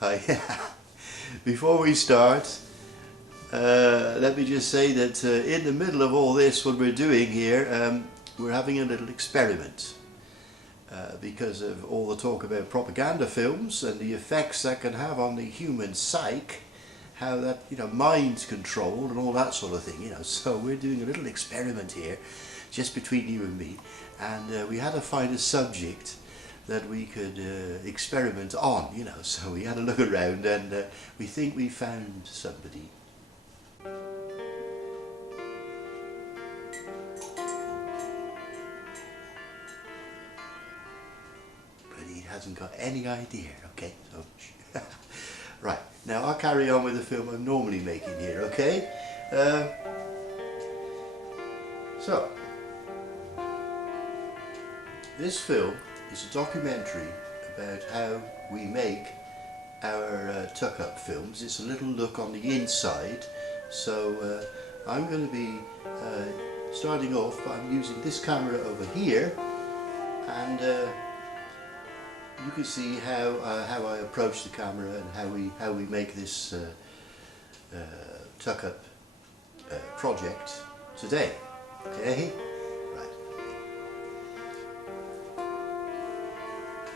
Hi. Before we start, let me just say that in the middle of all this, what we're doing here, we're having a little experiment. Because of all the talk about propaganda films and the effects that can have on the human psyche, how that, mind's controlled and all that sort of thing, So we're doing a little experiment here, just between you and me, and we had to find a subject that we could experiment on, So we had a look around and we think we found somebody. But he hasn't got any idea, okay? So right, now I'll carry on with the film I'm normally making here, okay? So, this film is a documentary about how we make our tuck-up films. It's a little look on the inside. So I'm going to be starting off by using this camera over here, and you can see how I approach the camera and how we make this tuck-up project today. Okay.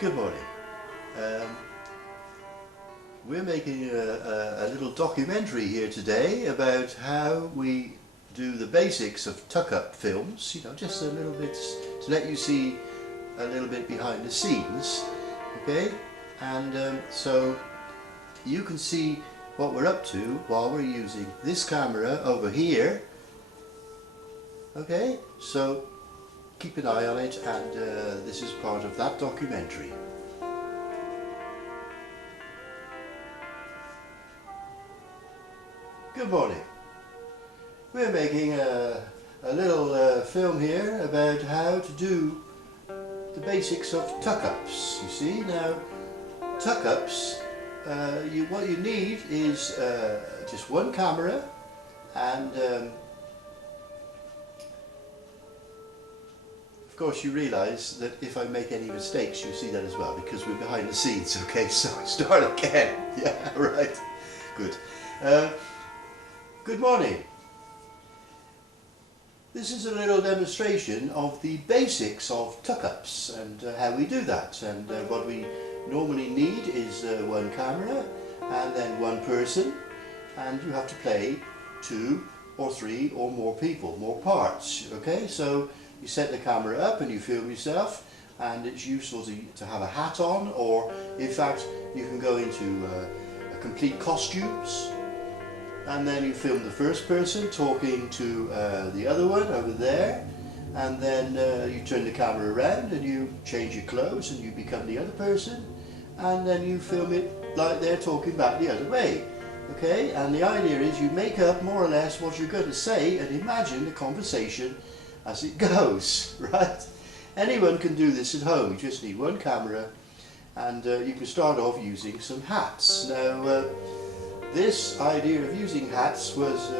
Good morning. We're making a little documentary here today about how we do the basics of tuck-up films, just a little bit to let you see a little bit behind the scenes, okay? And so you can see what we're up to while we're using this camera over here, okay? So keep an eye on it, and this is part of that documentary. Good morning. We're making a little film here about how to do the basics of tuck-ups. You see, now tuck-ups, what you need is just one camera, and of course you realise that if I make any mistakes you see that as well, because we're behind the scenes, okay? So start again. Yeah, right. Good. Good morning. This is a little demonstration of the basics of tuck-ups and how we do that. And what we normally need is one camera and then one person, and you have to play 2 or 3 or more people, more parts, okay? So you set the camera up and you film yourself, and it's useful to have a hat on, or in fact you can go into a complete costumes, and then you film the first person talking to the other one over there, and then you turn the camera around and you change your clothes and you become the other person, and then you film it like they're talking back the other way, okay? And the idea is you make up more or less what you're going to say and imagine the conversation as it goes, right? Anyone can do this at home. You just need one camera, and you can start off using some hats. Now this idea of using hats was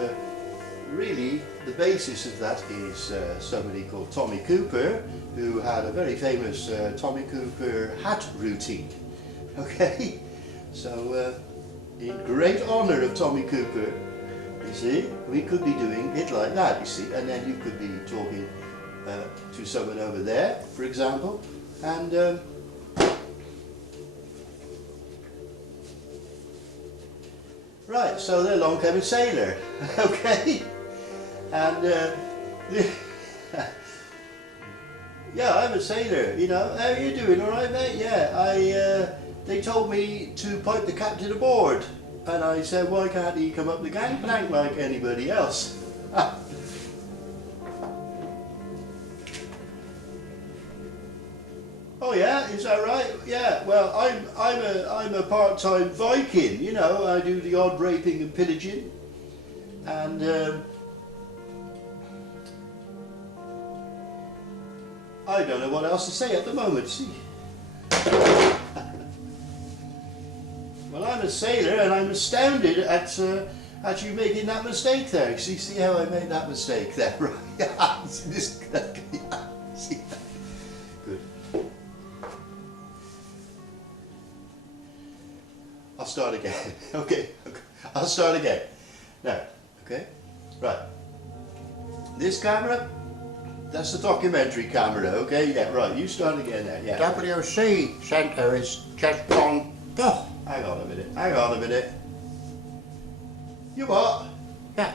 really, the basis of that is somebody called Tommy Cooper, who had a very famous Tommy Cooper hat routine, okay? So in great honour of Tommy Cooper, you see, we could be doing it like that, you see, and then you could be talking to someone over there, for example, and right, so they're long-coming sailor, okay, and yeah, I'm a sailor, how are you doing, alright mate? Yeah, they told me to pipe the captain aboard, and I said, why can't he come up the gangplank like anybody else? Oh yeah, is that right? Yeah, well I'm a part-time Viking, I do the odd raping and pillaging, and I don't know what else to say at the moment, see. Well, I'm a sailor and I'm astounded at you making that mistake there. See how I made that mistake there, right? See that? Good. I'll start again. Okay, I'll start again. Now, okay, right. This camera, that's the documentary camera, okay? Yeah, right, you start again now, yeah. WC centre is just gone. Oh, Hang on a minute. You what? yeah,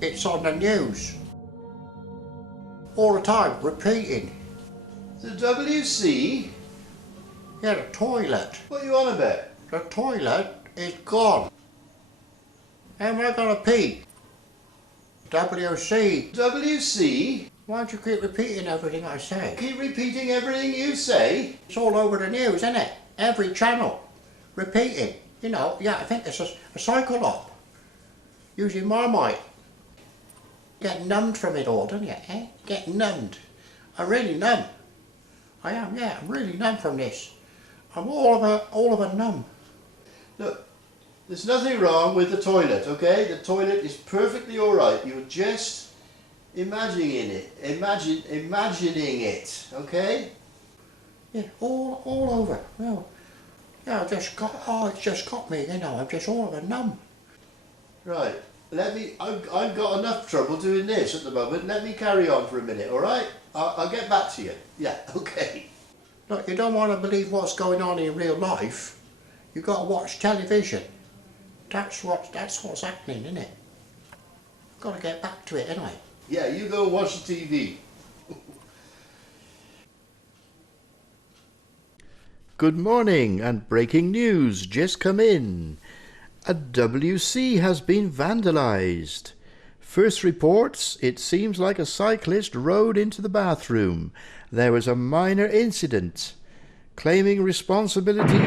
it's on the news. All the time, repeating. The WC? Yeah, the toilet. What are you on about? The toilet is gone. How am I gonna pee? WC. WC? Why don't you keep repeating everything I say? Keep repeating everything you say? It's all over the news, isn't it? Every channel. Repeating. You know, yeah, I think it's a cycle up. Using Marmite. Get numbed from it all, don't you, eh? Get numbed. I'm really numb. I am, yeah, I'm really numb from this. I'm all of a numb. Look, there's nothing wrong with the toilet, okay? The toilet is perfectly alright. You're just imagining it. Imagining it, okay? Yeah, all over. Well, yeah, it's just got me, you know, I'm just all of a numb. Right, I've got enough trouble doing this at the moment. Let me carry on for a minute, alright? I'll get back to you. Yeah, okay. Look, you don't want to believe what's going on in real life. You got to watch television. That's what's happening, isn't it? Got to get back to it, ain't I? Yeah, you go and watch the TV. Good morning, and breaking news just come in. A WC has been vandalised. First reports, it seems like a cyclist rode into the bathroom. There was a minor incident. Claiming responsibility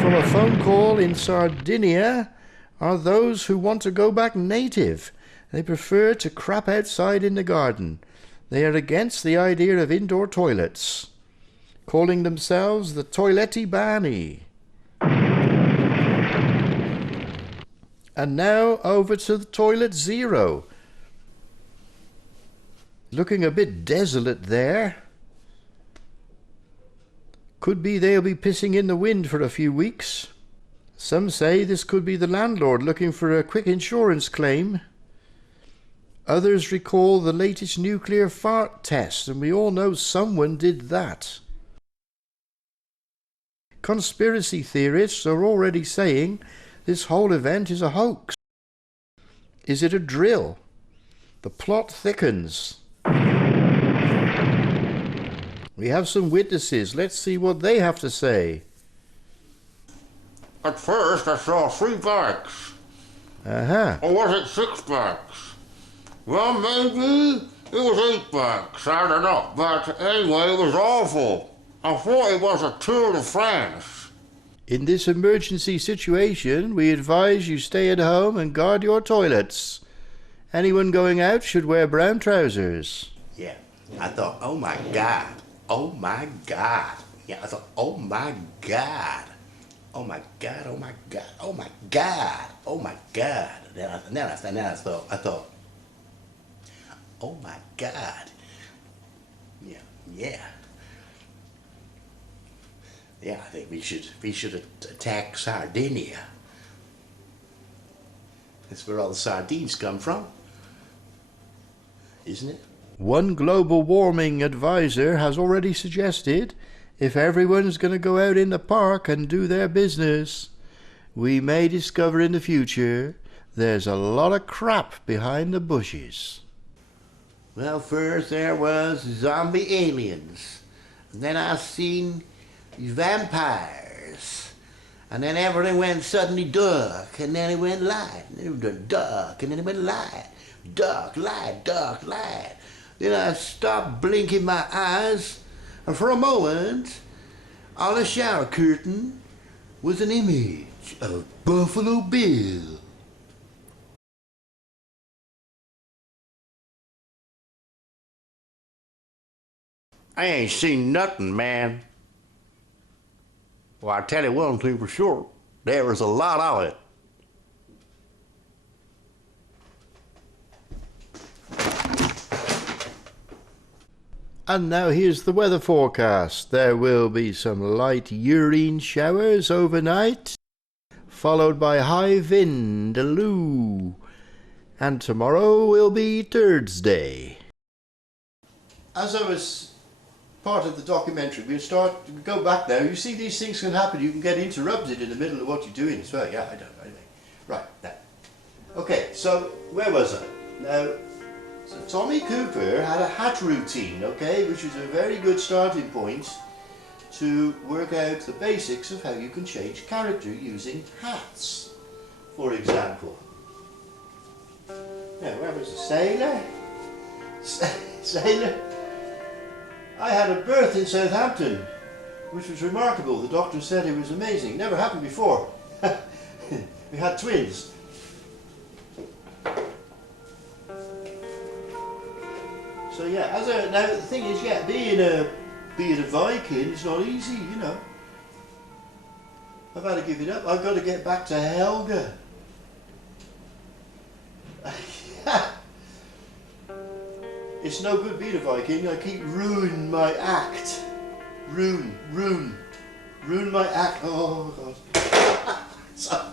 from a phone call in Sardinia are those who want to go back native. They prefer to crap outside in the garden. They are against the idea of indoor toilets, calling themselves the Toiletti Bani. And now over to the toilet zero. Looking a bit desolate there. Could be they'll be pissing in the wind for a few weeks. Some say this could be the landlord looking for a quick insurance claim. Others recall the latest nuclear fart test, and we all know someone did that. Conspiracy theorists are already saying this whole event is a hoax. Is it a drill? The plot thickens. We have some witnesses. Let's see what they have to say. At first I saw 3 bikes. Or was it 6 bikes? Well, maybe it was 8 bikes, I don't know. But anyway, it was awful. I thought it was a Tour de France. In this emergency situation, we advise you stay at home and guard your toilets. Anyone going out should wear brown trousers. Yeah, I thought, oh my God. Oh my God. Yeah, I thought, oh my God. Oh my God, oh my God, oh my God, oh my God. Then I thought, oh my God. Yeah. Yeah, I think we should attack Sardinia. That's where all the sardines come from, isn't it? One global warming advisor has already suggested if everyone's going to go out in the park and do their business, we may discover in the future there's a lot of crap behind the bushes. Well, first there was zombie aliens, and then I seen vampires, and then everything went suddenly dark, and then it went light, and it was dark, and then it went light, dark, light, dark, light. Then I stopped blinking my eyes, and for a moment, on the shower curtain was an image of Buffalo Bill. I ain't seen nothing, man. Well, I tell you one thing for sure, there was a lot of it. And now here's the weather forecast. There will be some light urine showers overnight. followed by high vindaloo. And tomorrow will be Thursday. As I was part of the documentary, we go back now. You see, these things can happen. You can get interrupted in the middle of what you're doing as well. Yeah, I don't know. Anyway. Right, now. Okay, so where was I? Now, so Tommy Cooper had a hat routine, okay, which is a very good starting point to work out the basics of how you can change character using hats, for example. Now, where was the sailor? Sailor? I had a birth in Southampton, which was remarkable. The doctor said it was amazing. Never happened before. We had twins. So yeah, now the thing is, yeah, being a Viking is not easy, you know. I've had to give it up. I've got to get back to Helga. It's no good being a Viking. I keep ruining my act. Ruin my act. Oh God. So,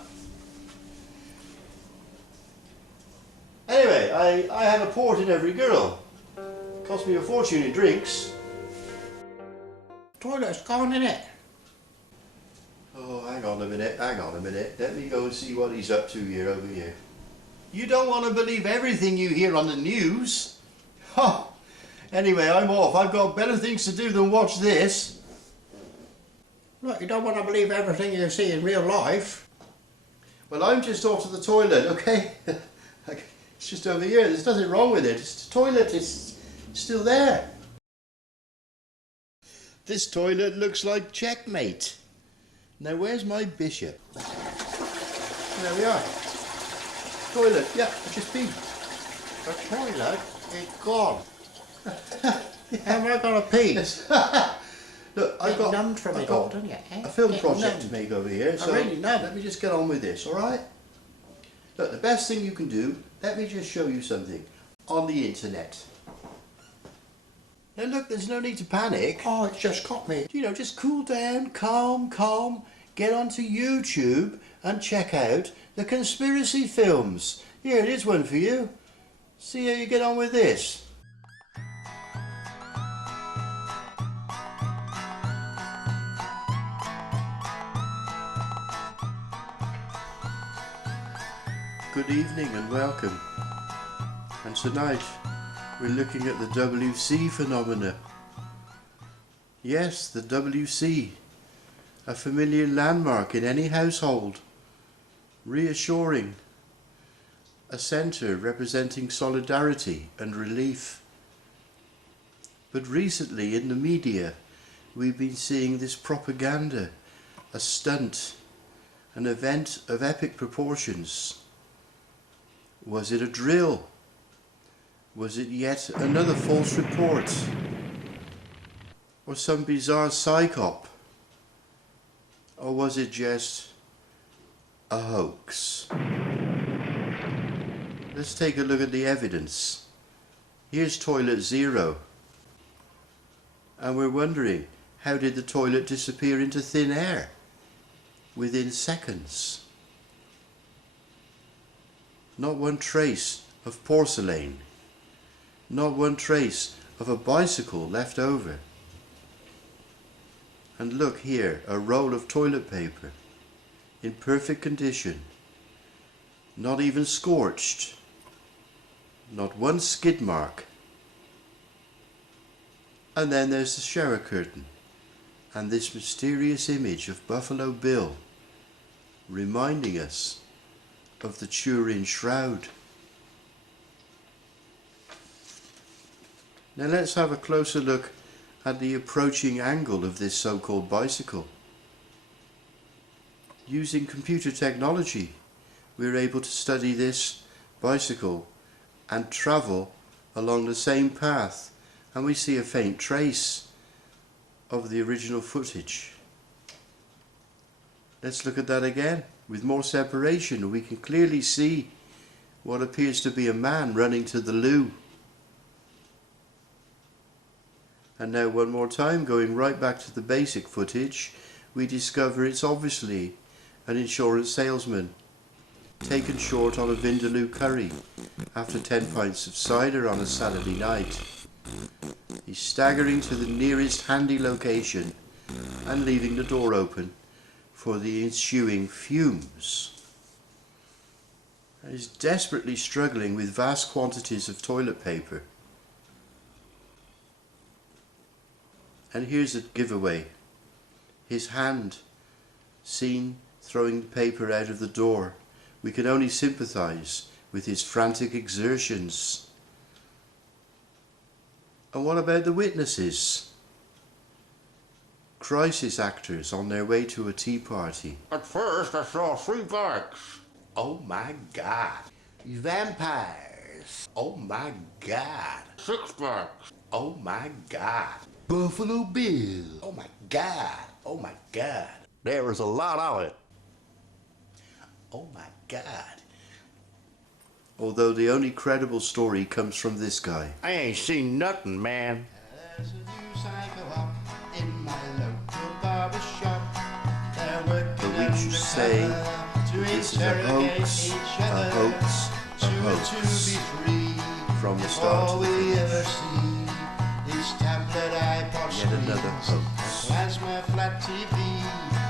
anyway, I had a port in every girl. Cost me a fortune in drinks. Toilet's gone, innit? Oh, hang on a minute. Let me go and see what he's up to here over here. You don't want to believe everything you hear on the news. Oh, anyway, I'm off. I've got better things to do than watch this. Look, you don't want to believe everything you see in real life. Well, I'm just off to the toilet, okay? It's just over here. There's nothing wrong with it. It's the toilet. It's still there. This toilet looks like checkmate. Now, where's my bishop? There we are. Toilet. Yeah, I just peed. The toilet is gone. How am I going to pee? Look, I've got don't you? a film project to make over here, so really know. let me just get on with this, alright? Look, the best thing you can do, let me just show you something on the internet. Now look, there's no need to panic. Oh, it's just got me. You know, just cool down, calm, get onto YouTube and check out the conspiracy films. Here, it is one for you. See how you get on with this. Good evening and welcome. And tonight we're looking at the WC phenomena. Yes, the WC, a familiar landmark in any household, reassuring, a centre representing solidarity and relief. But recently in the media we've been seeing this propaganda, a stunt, an event of epic proportions. Was it a drill? Was it yet another false report? Or some bizarre psychop? Or was it just a hoax? Let's take a look at the evidence. Here's toilet 0. And we're wondering, how did the toilet disappear into thin air? Within seconds. Not one trace of porcelain. Not one trace of a bicycle left over. And look here, a roll of toilet paper in perfect condition. Not even scorched. Not one skid mark. And then there's the shower curtain and this mysterious image of Buffalo Bill reminding us of the Turin Shroud. Now let's have a closer look at the approaching angle of this so-called bicycle. Using computer technology, we're able to study this bicycle and travel along the same path, and we see a faint trace of the original footage. Let's look at that again. With more separation, we can clearly see what appears to be a man running to the loo. And now one more time, going right back to the basic footage, we discover it's obviously An insurance salesman, taken short on a Vindaloo curry after 10 pints of cider on a Saturday night. He's staggering to the nearest handy location and leaving the door open for the ensuing fumes. He's desperately struggling with vast quantities of toilet paper. And here's a giveaway. His hand, seen throwing the paper out of the door. We can only sympathise with his frantic exertions. And what about the witnesses? Crisis actors on their way to a tea party. At first I saw 3 barks. Oh my God. Vampires. Oh my God. 6 barks. Oh my God. Buffalo Bill. Oh my God. Oh my God. There was a lot of it. Oh my God. Although the only credible story comes from this guy. I ain't seen nothing, man. There's a new psycho up in my local barber shop. They're working But we should say to this is a hoax, a hoax, a hoax. From the start to the finish. This tablet iPod Yet another hoax. Plasma flat TV.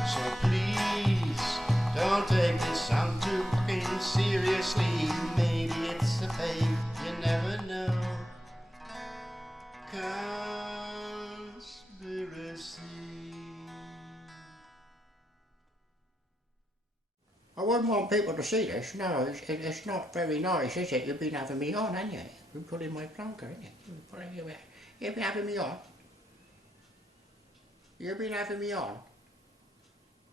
So please don't take this sound too fucking seriously. Maybe it's a fake, you never know. Conspiracy. I wouldn't want people to see this. No, it's not very nice, is it? You've been having me on, haven't you? You've been pulling my plunker, haven't you? You've been having me on. You've been having me on.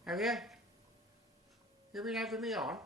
Have you? You've been having me on.